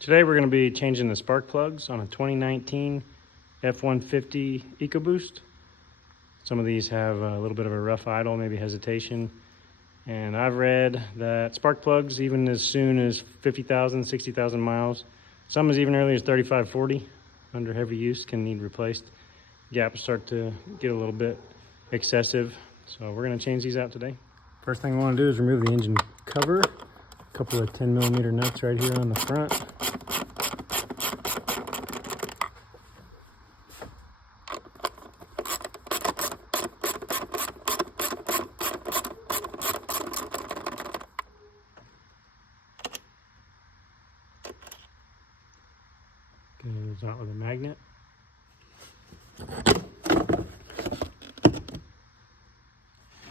Today we're going to be changing the spark plugs on a 2019 F150 EcoBoost. Some of these have a little bit of a rough idle, maybe hesitation. And I've read that spark plugs, even as soon as 50,000, 60,000 miles, some as even early as 35, 40, under heavy use can need replaced. Gaps start to get a little bit excessive. So we're going to change these out today. First thing we want to do is remove the engine cover. A couple of 10mm nuts right here on the front. Get those out with a magnet. I'm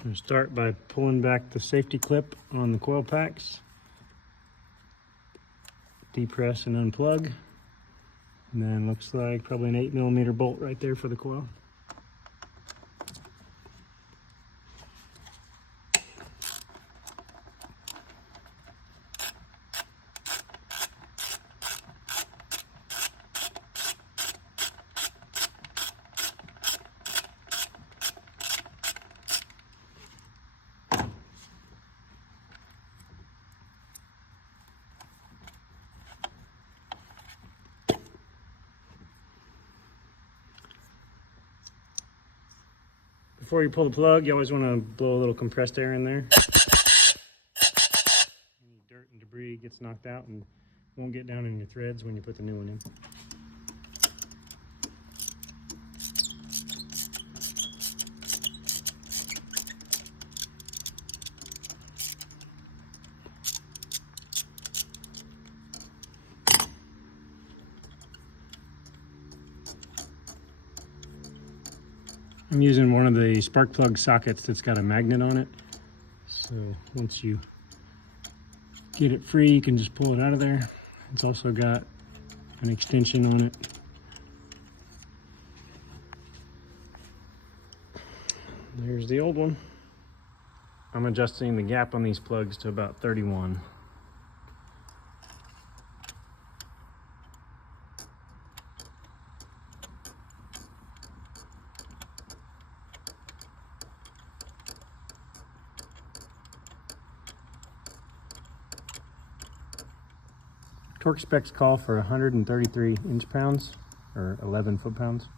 going to start by pulling back the safety clip on the coil packs. Depress and unplug. And then looks like probably an 8mm bolt right there for the coil. Before you pull the plug, you always want to blow a little compressed air in there. Any dirt and debris gets knocked out and won't get down in your threads when you put the new one in. I'm using one of the spark plug sockets that's got a magnet on it. So once you get it free, you can just pull it out of there. It's also got an extension on it. There's the old one. I'm adjusting the gap on these plugs to about 31. Torque specs call for 133 inch-pounds, or 11 foot-pounds.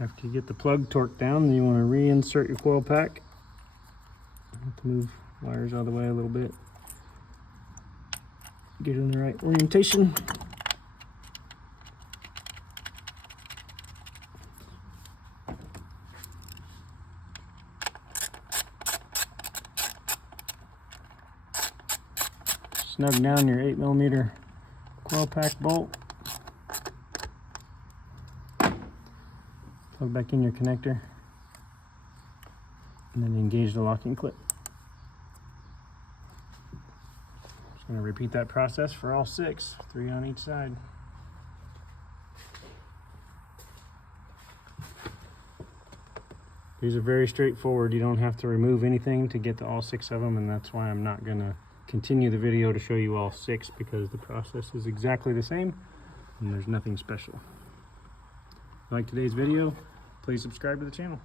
After you get the plug torqued down, you want to reinsert your coil pack. You have to move wires out of the way a little bit. Get it in the right orientation. Snug down your 8mm coil pack bolt. Plug back in your connector. And then engage the locking clip. Just going to repeat that process for all 6, 3 on each side. These are very straightforward. You don't have to remove anything to get to all 6 of them, and that's why I'm not going to continue the video to show you all 6, because the process is exactly the same and there's nothing special. If you like today's video, please subscribe to the channel.